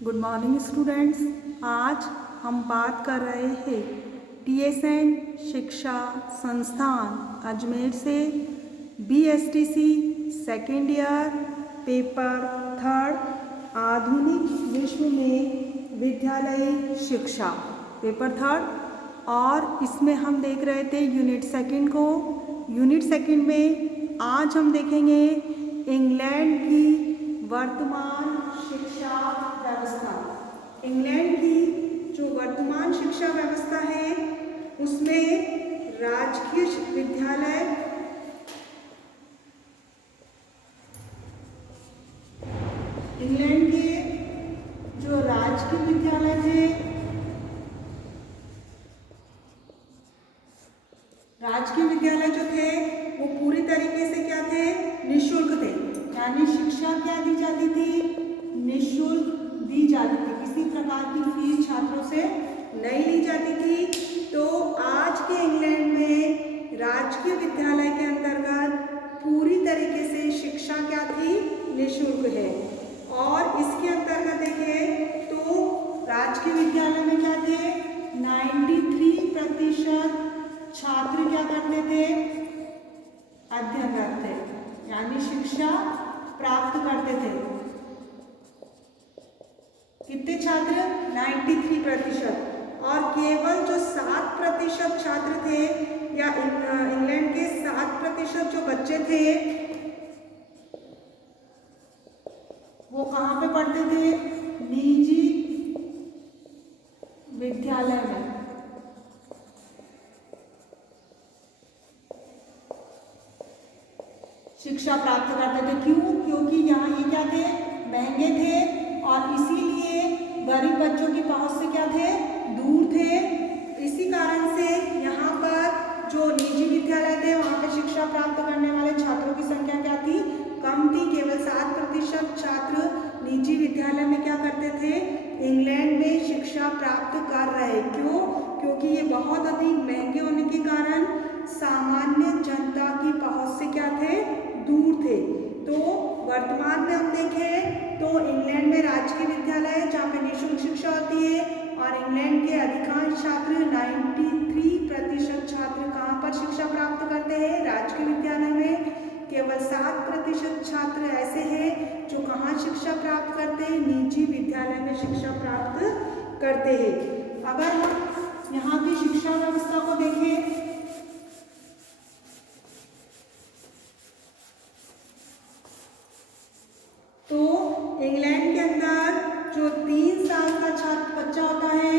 Good morning students. आज हम बात कर रहे हैं TSN शिक्षा संस्थान अजमेर से BSTC सेकेंड ईयर पेपर 3 आधुनिक विश्व में विद्यालयी शिक्षा पेपर 3 और इसमें हम देख रहे थे यूनिट सेकंड को। यूनिट सेकंड में आज हम देखेंगे इंग्लैंड की वर्तमान शिक्षा व्यवस्था। इंग्लैंड की जो वर्तमान शिक्षा व्यवस्था है उसमें राजकीय विद्यालय इंग्लैंड के जो राजकीय विद्यालय थे, राजकीय विद्यालय जो थे वो पूरी तरीके से क्या थे, निःशुल्क थे। यानी शिक्षा क्या दी जाती थी, निःशुल्क दी जाती थी। किसी प्रकार की फीस छात्रों से नहीं ली जाती थी। तो आज के इंग्लैंड में राजकीय विद्यालय के अंतर्गत पूरी तरीके से शिक्षा क्या थी, निःशुल्क है। और इसके अंतर्गत देखें तो राजकीय विद्यालय में क्या थे, 93% छात्र क्या करते थे, अध्ययन करते, यानी शिक्षा प्राप्त करते थे। कितने छात्र, 93%। और केवल जो 7% छात्र थे या इंग्लैंड के 7% जो बच्चे थे वो कहाँ पे पढ़ते थे, निजी विद्यालय में। शिक्षा प्राप्त करते थे। क्यों? क्योंकि यहाँ ये क्या थे, महंगे थे और इसीलिए गरीब बच्चों की पहुंच से क्या थे, दूर थे। इसी कारण से यहाँ पर जो निजी विद्यालय थे वहाँ पे शिक्षा प्राप्त करने वाले छात्रों की संख्या क्या थी, कम थी। केवल 7% छात्र निजी विद्यालय में क्या करते थे, इंग्लैंड में शिक्षा प्राप्त कर रहे। क्यों? क्योंकि ये बहुत अधिक महंगे होने के कारण सामान्य जनता की पहुंच से क्या थे, दूर थे। तो वर्तमान में हम देखें तो इंग्लैंड में राजकीय विद्यालय है जहाँ पे निःशुल्क शिक्षा होती है और इंग्लैंड के अधिकांश छात्र 93% छात्र कहाँ पर शिक्षा प्राप्त करते हैं, राजकीय विद्यालय में। केवल 7% छात्र ऐसे हैं जो कहाँ शिक्षा प्राप्त करते हैं, निजी विद्यालय में शिक्षा प्राप्त करते हैं। अगर हम यहाँ की शिक्षा व्यवस्था को देखें तो इंग्लैंड के अंदर जो 3 साल का छात्र बच्चा होता है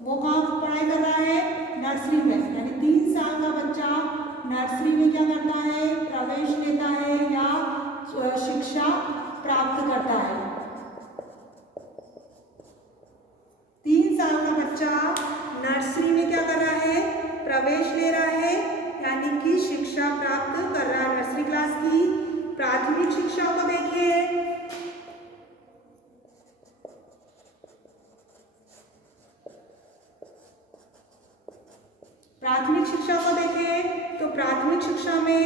वो कहाँ पढ़ाई कर रहा है, नर्सरी में। यानी 3 साल का बच्चा नर्सरी में क्या करता है, प्रवेश लेता है या शिक्षा प्राप्त करता है। 3 साल का बच्चा नर्सरी में क्या कर रहा है, प्रवेश ले रहा है, यानी कि शिक्षा प्राप्त कर रहा है नर्सरी क्लास की। प्राथमिक शिक्षा को देखिए, प्राथमिक शिक्षा को देखें तो प्राथमिक शिक्षा में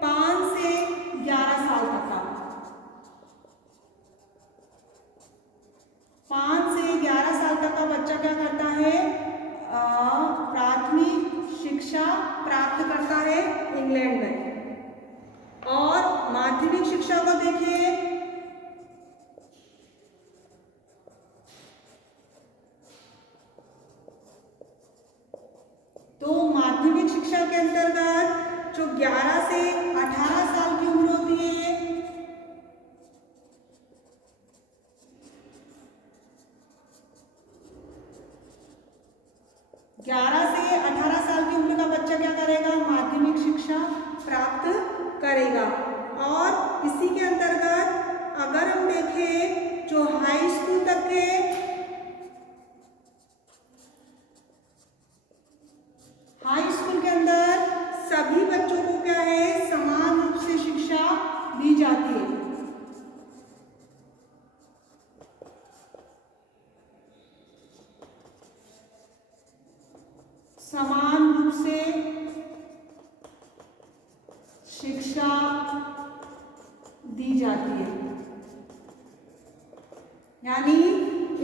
5 से 11 साल तक का, 5 से 11 साल तक का बच्चा क्या करता है, प्राथमिक शिक्षा प्राप्त करता है इंग्लैंड में। और माध्यमिक शिक्षा को देखिए तो माध्यमिक शिक्षा के अंतर्गत जो 11 से 18 साल की उम्र होती है, ग्यारह से 18 साल की उम्र का बच्चा क्या करेगा, माध्यमिक शिक्षा प्राप्त करेगा। और इसी के अंतर्गत अगर हम देखें जो हाई स्कूल तक के, हाई स्कूल के अंदर सभी बच्चों को क्या है, समान रूप से शिक्षा दी जाती है। समान रूप से शिक्षा दी जाती है। यानी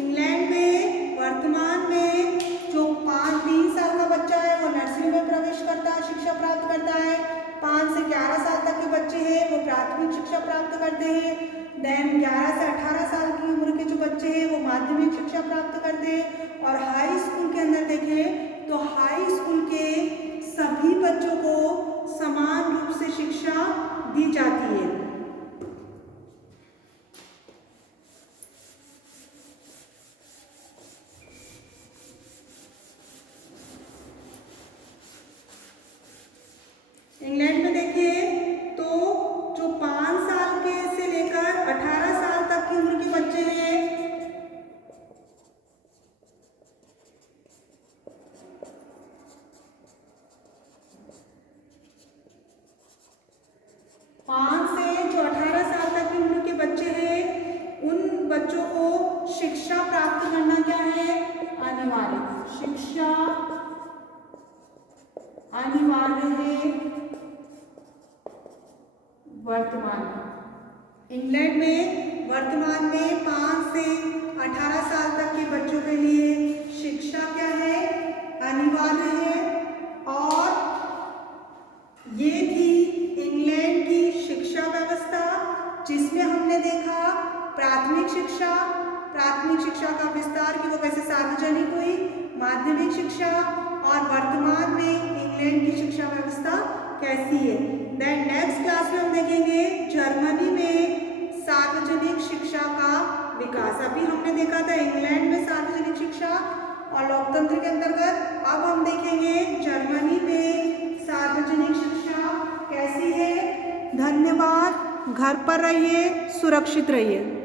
इंग्लैंड में वर्तमान में जो 3 साल का बच्चा है वो नर्सरी में प्रवेश करता है, शिक्षा प्राप्त करता है। 5 से 11 साल तक के बच्चे हैं वो प्राथमिक शिक्षा प्राप्त करते हैं। देन 11 से 18 साल की उम्र के जो बच्चे हैं वो माध्यमिक शिक्षा प्राप्त करते हैं। और हाई स्कूल के अंदर देखें तो हाई स्कूल के सभी बच्चों को समान रूप से शिक्षा दी जाती है। इंग्लैंड में देखिए तो जो 5 साल के से लेकर 18 साल तक की उम्र के बच्चे हैं, जो 18 साल तक की उम्र के बच्चे हैं उन बच्चों को शिक्षा प्राप्त करना क्या है, अनिवार्य। शिक्षा अनिवार्य है वर्तमान में। इंग्लैंड में वर्तमान में 5 से 18 साल तक के बच्चों के लिए शिक्षा क्या है, अनिवार्य है। और ये थी इंग्लैंड की शिक्षा व्यवस्था, जिसमें हमने देखा प्राथमिक शिक्षा का विस्तार कि वो कैसे सार्वजनिक हुई, माध्यमिक शिक्षा, और वर्तमान में इंग्लैंड की शिक्षा व्यवस्था कैसी है। देन नेक्स्ट क्लास में हम देखेंगे जर्मनी में सार्वजनिक शिक्षा का विकास। अभी हमने देखा था इंग्लैंड में सार्वजनिक शिक्षा और लोकतंत्र के अंतर्गत, अब हम देखेंगे जर्मनी में सार्वजनिक शिक्षा कैसी है। धन्यवाद। घर पर रहिए, सुरक्षित रहिए।